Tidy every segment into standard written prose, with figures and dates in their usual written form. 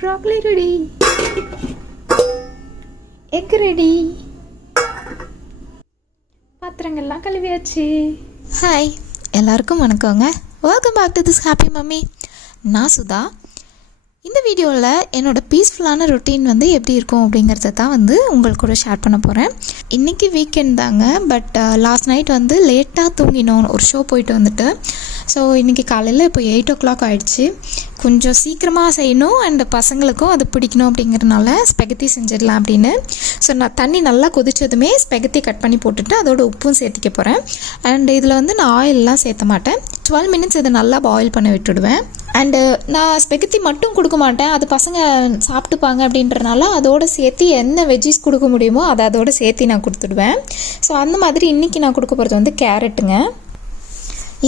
ப்ராக்லி ready, egg ready, பாத்திரங்கள்லாம் கழுவியாச்சு. Hi, எல்லாருக்கும் வணக்கங்க. Welcome back to this happy mummy. நான் சுதா. இந்த வீடியோவில் என்னோடய பீஸ்ஃபுல்லான ரொட்டீன் எப்படி இருக்கும் அப்படிங்கிறத தான் உங்களுக்கு கூட ஷேர் பண்ண போகிறேன். இன்றைக்கி வீக்கெண்ட் தாங்க, பட் லாஸ்ட் நைட் லேட்டாக தூங்கினோம், ஒரு ஷோ போயிட்டு வந்துட்டு. ஸோ இன்றைக்கி காலையில் இப்போ 8 o'clock ஆகிடுச்சு. கொஞ்சம் சீக்கிரமாக செய்யணும் அண்ட் பசங்களுக்கும் அது பிடிக்கணும் அப்படிங்கிறதுனால ஸ்பெகத்தி செஞ்சிடலாம் அப்படின்னு. ஸோ நான் தண்ணி நல்லா கொதித்ததுமே ஸ்பெகத்தி கட் பண்ணி போட்டுட்டு அதோட உப்பும் சேர்த்திக்க போகிறேன். அண்ட் இதில் நான் ஆயிலெலாம் சேர்த்த மாட்டேன். 12 minutes இதை நல்லா பாயில் பண்ண விட்டுடுவேன். அண்டு நான் ஸ்பெகத்தி மட்டும் கொடுக்க மாட்டேன், அது பசங்க சாப்பிட்டுப்பாங்க அப்படின்றனால அதோடு சேர்த்து என்ன வெஜ்ஜிஸ் கொடுக்க முடியுமோ அதை அதோடு சேர்த்து நான் கொடுத்துடுவேன். ஸோ அந்த மாதிரி இன்றைக்கி நான் கொடுக்க போகிறது கேரட்டுங்க.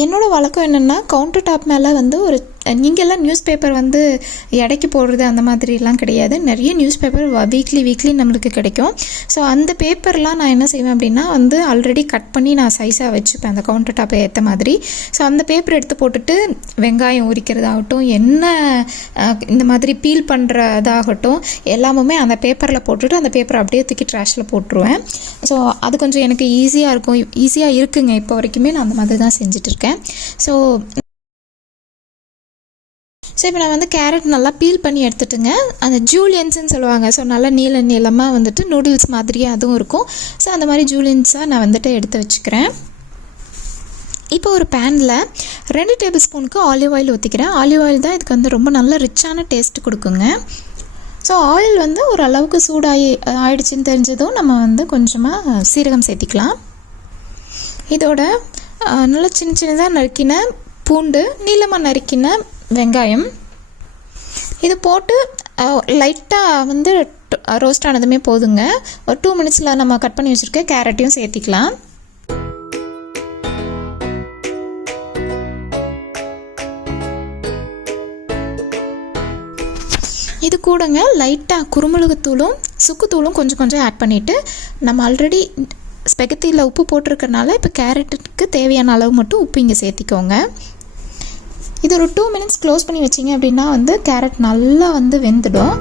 என்னோடய வழக்கம் என்னென்னா, கவுண்டர் டாப் மேலே ஒரு நீங்கள்லாம் நியூஸ் பேப்பர் எடைக்கு போடுறது அந்த மாதிரிலாம் கிடையாது. நிறைய நியூஸ் பேப்பர் வீக்லி நம்மளுக்கு கிடைக்கும். ஸோ அந்த பேப்பர்லாம் நான் என்ன செய்வேன் அப்படின்னா ஆல்ரெடி கட் பண்ணி நான் சைஸாக வச்சுப்பேன் அந்த கவுண்டர் டாப்பை ஏற்ற மாதிரி. ஸோ அந்த பேப்பர் எடுத்து போட்டுட்டு வெங்காயம் உரிக்கிறதாகட்டும், என்ன இந்த மாதிரி பீல் பண்ணுறதாகட்டும் எல்லாமே அந்த பேப்பரில் போட்டுட்டு அந்த பேப்பரை அப்படியே தூக்கி ட்ராஷில் போட்டுருவேன். ஸோ அது கொஞ்சம் எனக்கு ஈஸியாக இருக்குங்க. இப்போ வரைக்குமே நான் அந்த மாதிரி தான் செஞ்சிட்ருக்கேன். ஸோ இப்போ நான் கேரட் நல்லா பீல் பண்ணி எடுத்துட்டுங்க. அந்த ஜூலியன்ஸ்ன்னு சொல்லுவாங்க. ஸோ நல்லா நீளமாக நூடுல்ஸ் மாதிரியே அதுவும் இருக்கும். ஸோ அந்த மாதிரி ஜூலியன்ஸாக நான் எடுத்து வச்சுக்கிறேன். இப்போ ஒரு பேனில் 2 tablespoon ஆலிவ் ஆயில் ஊற்றிக்கிறேன். ஆலிவ் ஆயில் தான் இதுக்கு ரொம்ப நல்ல ரிச்சான டேஸ்ட் கொடுக்குங்க. ஸோ ஆயில் ஒரு அளவுக்கு ஆயிடுச்சுன்னு தெரிஞ்சதும் நம்ம கொஞ்சமாக சீரகம் சேர்த்திக்கலாம். இதோட நல்லா சின்னதாக நறுக்கின பூண்டு, நீளமாக நறுக்கின வெங்காயம் இது போட்டு லைட்டாக ரோஸ்ட் ஆனதுமே போதுங்க. ஒரு 2 minutesல நம்ம கட் பண்ணி வச்சுருக்க கேரட்டையும் சேர்த்திக்கலாம். இது கூடங்க லைட்டாக குருமிளகுத்தூளும் சுக்குத்தூளும் கொஞ்சம் ஆட் பண்ணிவிட்டு, நம்ம ஆல்ரெடி ஸ்பெகத்தியில் உப்பு போட்டிருக்கறனால இப்போ கேரட்டுக்கு தேவையான அளவு மட்டும் உப்பு இங்கே சேர்த்திக்கோங்க. இது ஒரு 2 minutes க்ளோஸ் பண்ணி வச்சிங்க அப்படின்னா கேரட் நல்லா வெந்துடும்.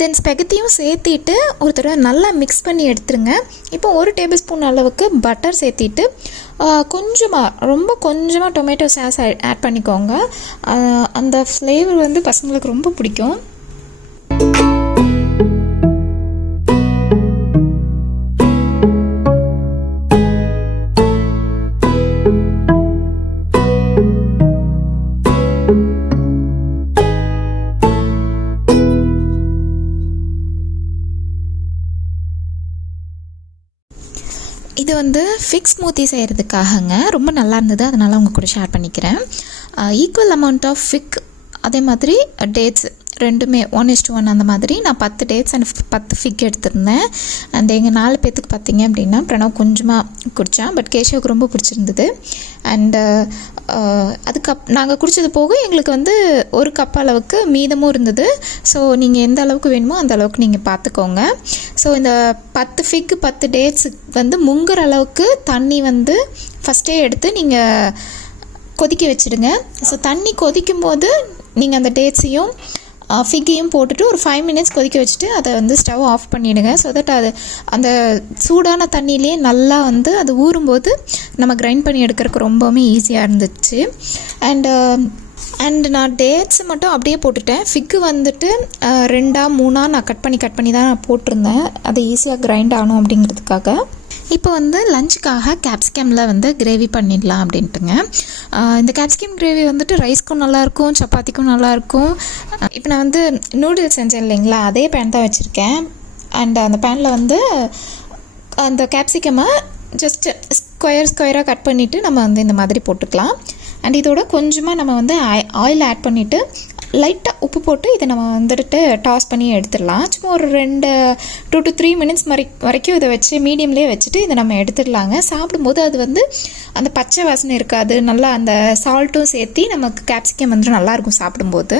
தென் ஸ்பெகத்தியும் சேர்த்திட்டு ஒரு தடவை நல்லா மிக்ஸ் பண்ணி எடுத்துருங்க. இப்போ 1 tablespoon அளவுக்கு பட்டர் சேர்த்திட்டு ரொம்ப கொஞ்சமாக டொமேட்டோ சாஸ் ஆட் பண்ணிக்கோங்க. அந்த ஃப்ளேவர் பசங்களுக்கு ரொம்ப பிடிக்கும். இது ஃபிக் ஸ்மூத்தி செய்கிறதுக்காகங்க. ரொம்ப நல்லா இருந்தது, அதனால் உங்கள் கூட ஷேர் பண்ணிக்கிறேன். ஈக்குவல் அமௌண்ட் ஆஃப் ஃபிக், அதே மாதிரி டேட்ஸ் ரெண்டுமே 1:1 அந்த மாதிரி நான் 10 டேட்ஸ் அண்ட் 10 ஃபிக் எடுத்திருந்தேன். அண்ட் எங்கள் 4 பேர்த்துக்கு பார்த்திங்க அப்படின்னா பிரணவ் கொஞ்சமாக குடித்தான், பட் கேஷவுக்கு ரொம்ப பிடிச்சிருந்தது. அண்டு நாங்கள் குடித்தது போக எங்களுக்கு 1 கப் அளவுக்கு மீதமும் இருந்தது. ஸோ நீங்கள் எந்த அளவுக்கு வேணுமோ அந்த அளவுக்கு நீங்கள் பார்த்துக்கோங்க. ஸோ இந்த 10 ஃபிக் 10 டேட்ஸ் முங்குற அளவுக்கு தண்ணி ஃபஸ்ட்டே எடுத்து நீங்கள் கொதிக்க வச்சுடுங்க. ஸோ தண்ணி கொதிக்கும் போது நீங்கள் அந்த டேட்ஸையும் ஃபிக்கையும் போட்டுட்டு ஒரு 5 minutes கொதிக்க வச்சுட்டு அதை ஸ்டவ் ஆஃப் பண்ணிவிடுங்க. ஸோ தட் அது அந்த சூடான தண்ணியிலே நல்லா அது ஊறும்போது நம்ம கிரைண்ட் பண்ணி எடுக்கிறதுக்கு ரொம்பவுமே ஈஸியாக இருந்துச்சு. அண்டு நான் டேட்ஸ் மட்டும் அப்படியே போட்டுட்டேன். ஃபிக்கு 2 3 நான் கட் பண்ணி தான் நான் போட்டிருந்தேன், அது ஈஸியாக கிரைண்ட் ஆகணும் அப்படிங்கிறதுக்காக. இப்போ லஞ்சுக்காக கேப்சிகமில் கிரேவி பண்ணிடலாம் அப்படின்ட்டுங்க. இந்த கேப்சிகம் கிரேவி ரைஸ்க்கும் நல்லாயிருக்கும், சப்பாத்திக்கும் நல்லாயிருக்கும். இப்போ நான் நூடுல்ஸ் செஞ்சேன் இல்லைங்களா, அதே பேன் தான் வச்சுருக்கேன். அண்ட் அந்த பேனில் அந்த கேப்சிகமை ஜஸ்ட்டு ஸ்கொயராக கட் பண்ணிவிட்டு நம்ம இந்த மாதிரி போட்டுக்கலாம். அண்ட் இதோட கொஞ்சமாக நம்ம ஆயில் ஆட் பண்ணிவிட்டு லைட்டாக உப்பு போட்டு இதை நம்ம டாஸ் பண்ணி எடுத்துடலாம். சும்மா ஒரு 2 to 3 minutes வரைக்கும் இதை வச்சு மீடியம்லேயே வச்சுட்டு இதை நம்ம எடுத்துடலாங்க. சாப்பிடும்போது அது அந்த பச்சை வாசனை இருக்காது, நல்லா அந்த சால்ட்டும் சேர்த்து நமக்கு கேப்சிகம் நல்லாயிருக்கும் சாப்பிடும்போது.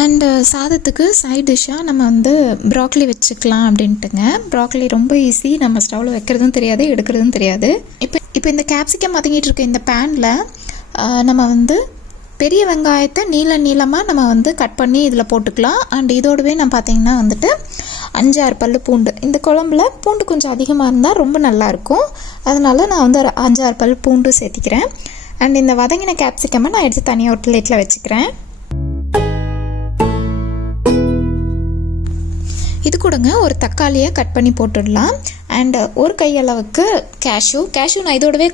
அண்டு சாதத்துக்கு சைட் டிஷ்ஷாக நம்ம வந்து ப்ராக்லி வச்சுக்கலாம் அப்படின்ட்டுங்க. ப்ராக்லி ரொம்ப ஈஸி, நம்ம ஸ்டவ்வில் வைக்கிறதும் தெரியாது எடுக்கிறதும் தெரியாது. இப்போ இந்த கேப்சிகம் வதங்கிட்டு இருக்க இந்த பேனில் நம்ம வந்து பெரிய வெங்காயத்தை நீளமாக நம்ம வந்து கட் பண்ணி இதில் போட்டுக்கலாம். அண்ட் இதோடவே நான் பார்த்திங்கன்னா வந்துட்டு 5-6 பல்லு பூண்டு, இந்த குழம்புல பூண்டு கொஞ்சம் அதிகமாக இருந்தால் ரொம்ப நல்லாயிருக்கும், அதனால் நான் வந்து 5-6 பல் பூண்டு சேர்த்திக்கிறேன். அண்ட் இந்த வதங்கின கேப்சிகமை நான் எடுத்து தனியாக ஒரு பிளேட்டில் வச்சுக்கிறேன். இது கூடங்க ஒரு தக்காளியை கட் பண்ணி போட்டுடலாம். அண்ட் ஒரு கையளவுக்கு கேஷ்யூ நான் இதோடவே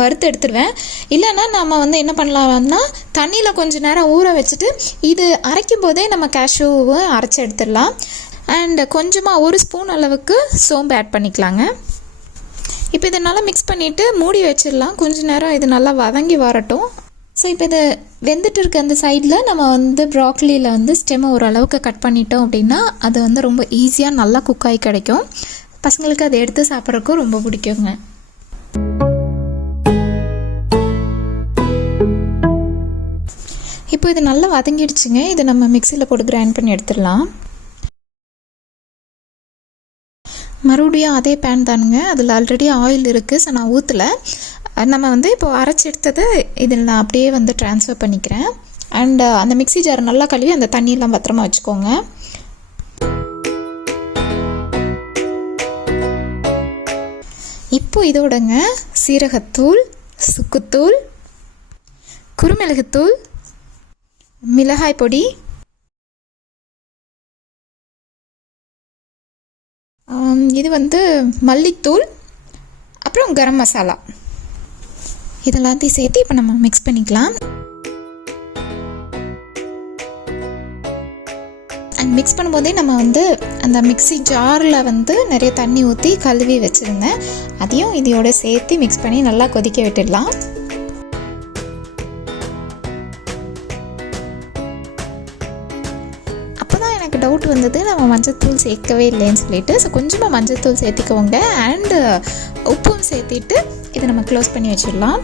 வறுத்து எடுத்துடுவேன். இல்லைன்னா நம்ம வந்து என்ன பண்ணலாம்னா தண்ணியில் கொஞ்சம் நேரம் ஊற வச்சுட்டு இது அரைக்கும் போதே நம்ம கேஷ்யூவை அரைச்சி எடுத்துடலாம். அண்ட் கொஞ்சமாக 1 ஸ்பூன் அளவுக்கு சோம்பு ஆட் பண்ணிக்கலாங்க. இப்போ இதை நல்லா மிக்ஸ் பண்ணிவிட்டு மூடி வச்சிடலாம். கொஞ்சம் நேரம் இது நல்லா வதங்கி வரட்டும். ஸோ இப்போ இது வெந்துட்டு இருக்க அந்த சைடில் நம்ம வந்து ப்ராக்லியில் வந்து ஸ்டெம்மை ஓரளவுக்கு கட் பண்ணிட்டோம் அப்படின்னா அது வந்து ரொம்ப ஈஸியாக நல்லா குக் ஆகி கிடைக்கும். பசங்களுக்கு அதை எடுத்து சாப்பிட்றதுக்கும் ரொம்ப பிடிக்குங்க. இப்போ இது நல்லா வதங்கிடுச்சுங்க. இதை நம்ம மிக்சியில் போட்டு கிரைண்ட் பண்ணி எடுத்துடலாம். மறுபடியும் அதே பேன் தானுங்க, அதில் ஆல்ரெடி ஆயில் இருக்குது. ஸோ நான் ஊற்றலை. நம்ம வந்து இப்போ அரைச்சி எடுத்ததை இதில் நான் அப்படியே வந்து ட்ரான்ஸ்ஃபர் பண்ணிக்கிறேன். அண்ட் அந்த மிக்ஸி ஜாரை நல்லா கழுவி அந்த தண்ணியெல்லாம் பத்திரமா வச்சுக்கோங்க. இப்போ இதோடங்க சீரகத்தூள், சுக்குத்தூள், குருமிளகுத்தூள், மிளகாய் பொடி, இது வந்து மல்லித்தூள், அப்புறம் கரம் மசாலா, இதெல்லாத்தையும் சேர்த்து இப்போ நம்ம மிக்ஸ் பண்ணிக்கலாம். அண்ட் மிக்ஸ் பண்ணும்போதே நம்ம வந்து அந்த மிக்ஸி ஜாரில் வந்து நிறைய தண்ணி ஊற்றி கழுவி வச்சுருந்தேன், அதையும் இதையோட சேர்த்து மிக்ஸ் பண்ணி நல்லா கொதிக்க விட்டுடலாம். அப்போ தான் எனக்கு டவுட் வந்தது, நம்ம மஞ்சத்தூள் சேர்க்கவே இல்லைன்னு சொல்லிட்டு. ஸோ கொஞ்சமாக மஞ்சத்தூள் சேர்த்திக்கோங்க. அண்டு உப்பும் சேர்த்திட்டு இதை நம்ம க்ளோஸ் பண்ணி வச்சிடலாம்.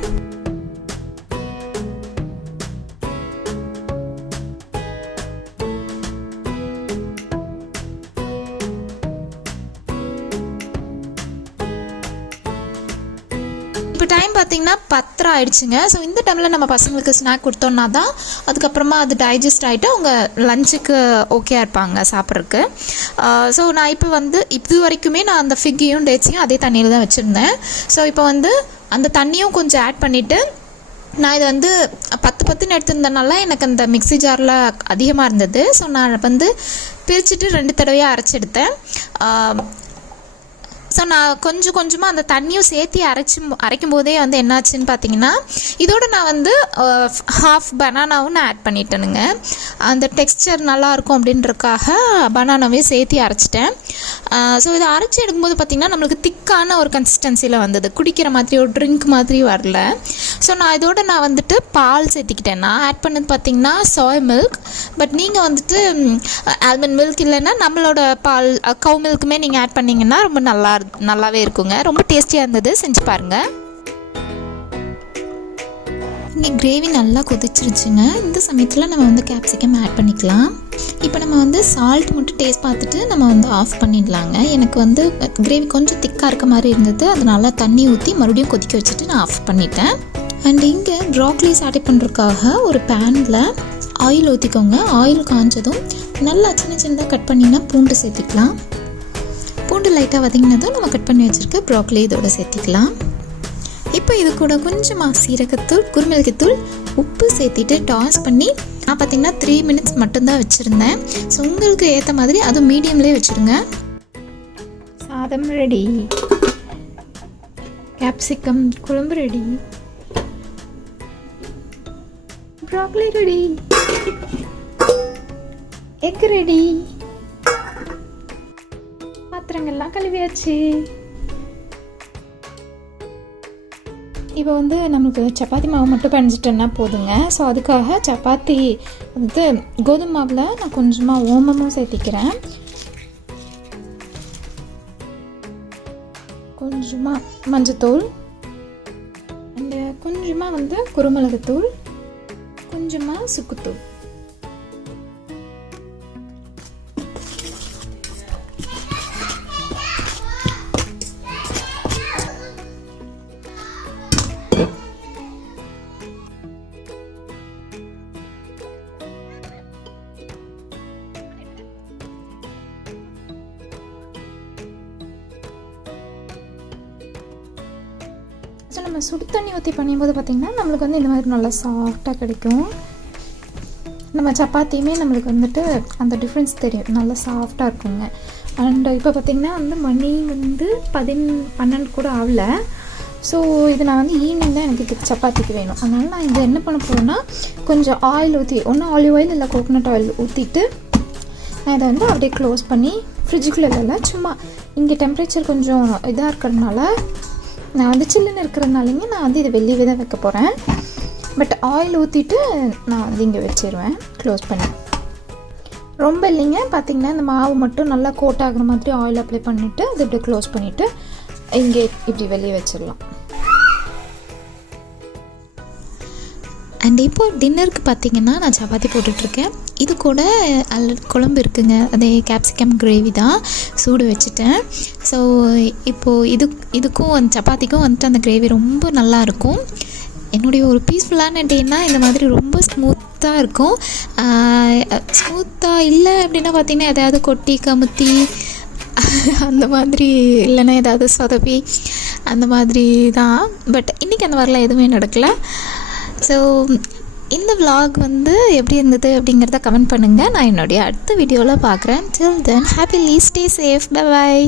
இப்போ டைம் பார்த்திங்கன்னா 10 ஆகிடுச்சுங்க. ஸோ இந்த டைமில் நம்ம பசங்களுக்கு ஸ்நாக் கொடுத்தோன்னா தான் அதுக்கப்புறமா அது டைஜஸ்ட் ஆகிட்டு அவங்க லஞ்சுக்கு ஓகேயாக இருப்பாங்க சாப்பிட்றதுக்கு. ஸோ நான் இப்போ வந்து இது வரைக்குமே நான் அந்த ஃபிக்கையும் டேட்ஸையும் அதே தண்ணியில் தான் வச்சுருந்தேன். ஸோ இப்போ வந்து அந்த தண்ணியும் கொஞ்சம் ஆட் பண்ணிவிட்டு நான் இதை வந்து 10 எடுத்திருந்தனால எனக்கு அந்த மிக்ஸி ஜாரில் அதிகமாக இருந்தது. ஸோ நான் வந்து பிரிச்சுட்டு 2 தடவையாக அரைச்சி எடுத்தேன். ஸோ நான் கொஞ்சமாக அந்த தண்ணியும் சேர்த்து அரைக்கும் போதே வந்து என்னாச்சுன்னு பார்த்தீங்கன்னா இதோட நான் வந்து ஹாஃப் பனானாவும் நான் ஆட் பண்ணிட்டேனுங்க. அந்த டெக்ஸ்சர் நல்லாயிருக்கும் அப்படின்றதுக்காக பனானாவே சேர்த்து அரைச்சிட்டேன். ஸோ இதை அரைச்சி எடுக்கும்போது பார்த்திங்கன்னா நம்மளுக்கு திக்கான ஒரு கன்சிஸ்டன்சியில் வந்தது, குடிக்கிற மாதிரி ஒரு ட்ரிங்க் மாதிரி வரல. ஸோ நான் வந்துட்டு பால் சேர்த்திக்கிட்டேன். நான் ஆட் பண்ணது பார்த்திங்கன்னா சோய் மில்க், பட் நீங்கள் வந்துட்டு ஆல்மண்ட் மில்க் இல்லைன்னா நம்மளோட பால் கவ் மில்க்குமே நீங்கள் ஆட் பண்ணிங்கன்னா ரொம்ப நல்லாவே இருக்குங்க. ரொம்ப டேஸ்டியாக இருந்தது, செஞ்சு பாருங்கள். இங்கே கிரேவி நல்லா கொதிச்சிருச்சுங்க. இந்த சமயத்தில் நம்ம வந்து கேப்சிகம் ஆட் பண்ணிக்கலாம். இப்போ நம்ம வந்து சால்ட் மட்டும் டேஸ்ட் பார்த்துட்டு நம்ம வந்து ஆஃப் பண்ணிடலாங்க. எனக்கு வந்து கிரேவி கொஞ்சம் திக்காக இருக்க மாதிரி இருந்தது, அதனால தண்ணி ஊற்றி மறுபடியும் கொதிக்க வச்சுட்டு நான் ஆஃப் பண்ணிட்டேன். அண்ட் இங்கே ப்ராக்லி சாட்டை பண்ணுறதுக்காக ஒரு பேனில் ஆயில் ஊற்றிக்கோங்க. ஆயில் காஞ்சதும் நல்லா சின்னதாக கட் பண்ணிங்கன்னா பூண்டு சேர்த்திக்கலாம். பூண்டு லைட்டாக வதங்கினதும் நம்ம கட் பண்ணி வச்சுருக்க ப்ராக்லி இதோட சேர்த்திக்கலாம். இப்போ இது கூட கொஞ்சமாக சீரகத்தூள், குருமிளகுத்தூள், உப்பு சேர்த்திட்டு டாஸ் பண்ணி நான் பார்த்திங்கன்னா 3 மினிட்ஸ் மட்டும்தான் வச்சுருந்தேன். ஸோ உங்களுக்கு ஏற்ற மாதிரி அதுவும் மீடியம்லேயே வச்சுருங்க. சாதம் ரெடி, கேப்சிகம் குழம்பு ready, broccoli ready, egg ready, பாத்திரங்கள்லாம் கழுவியாச்சு. இப்போ வந்து நமக்கு சப்பாத்தி மாவு மட்டும் பிணைஞ்சிட்டோன்னா போதுங்க. ஸோ அதுக்காக சப்பாத்தி வந்து கோதுமை மாவில் நான் கொஞ்சமாக ஓமமும் சேர்த்திக்கிறேன், கொஞ்சமாக மஞ்சத்தூள், அண்ட் கொஞ்சமாக வந்து குருமிளகுத்தூள், கொஞ்சமாக சுக்குத்தூள். நம்ம சுடு தண்ணி ஊற்றி பண்ணும்போது பார்த்திங்கன்னா நம்மளுக்கு வந்து இந்த மாதிரி நல்லா சாஃப்டாக கிடைக்கும். நம்ம சப்பாத்தியுமே நம்மளுக்கு வந்துட்டு அந்த டிஃப்ரென்ஸ் தெரியும், நல்லா சாஃப்டாக இருக்குங்க. அண்ட் இப்போ பார்த்திங்கன்னா வந்து மணி வந்து 12 கூட ஆகல. ஸோ இது நான் வந்து ஈவினிங் தான் எனக்கு இதுக்கு சப்பாத்திக்கு வேணும். அதனால் நான் இதை என்ன பண்ண போகிறேன்னா கொஞ்சம் ஆயில் ஊற்றி, ஒன்று ஆலிவ் ஆயில் இல்லை கோகோனட் ஆயில் ஊற்றிட்டு நான் இதை வந்து அப்படியே க்ளோஸ் பண்ணி ஃப்ரிட்ஜுக்குள்ளே இல்லை, சும்மா இங்கே டெம்பரேச்சர் கொஞ்சம் இதாக இருக்கிறதுனால, நான் வந்து சில்லுன்னு இருக்கிறதுனாலங்க நான் வந்து இதை வெளியவே தான் வைக்க போகிறேன். பட் ஆயில் ஊற்றிட்டு நான் வந்து இங்கே வச்சிருவேன் க்ளோஸ் பண்ணி. ரொம்ப இல்லைங்க, பார்த்திங்கன்னா இந்த மாவு மட்டும் நல்லா கோட் ஆகிற மாதிரி ஆயில் அப்ளை பண்ணிவிட்டு அது இப்படி க்ளோஸ் பண்ணிவிட்டு இங்கே இப்படி வெளியே வச்சிடலாம். அண்ட் இப்போது டின்னருக்கு பார்த்திங்கன்னா நான் சப்பாத்தி போட்டுட்ருக்கேன். இது கூட குழம்பு இருக்குங்க, அதே கேப்சிகம் கிரேவி தான் சூடு வச்சுட்டேன். ஸோ இப்போது இதுக்கும் அந்த சப்பாத்திக்கும் வந்துட்டு அந்த கிரேவி ரொம்ப நல்லாயிருக்கும். என்னுடைய ஒரு பீஸ்ஃபுல்லான டேன்னா இந்த மாதிரி ரொம்ப ஸ்மூத்தாக இருக்கும். ஸ்மூத்தாக இல்லை அப்படின்னா பார்த்திங்கன்னா எதாவது கொட்டி கமுத்தி அந்த மாதிரி, இல்லைன்னா ஏதாவது சொதப்பி அந்த மாதிரி தான். பட் இன்றைக்கி அந்த மாதிரிலாம் எதுவுமே நடக்கலை. ஸோ இந்த vlog வந்து எப்படி இருந்தது அப்படிங்கிறத கமெண்ட் பண்ணுங்கள். நான் என்னுடைய அடுத்த வீடியோவில் பார்க்குறேன். Till then, happily stay safe. Bye bye.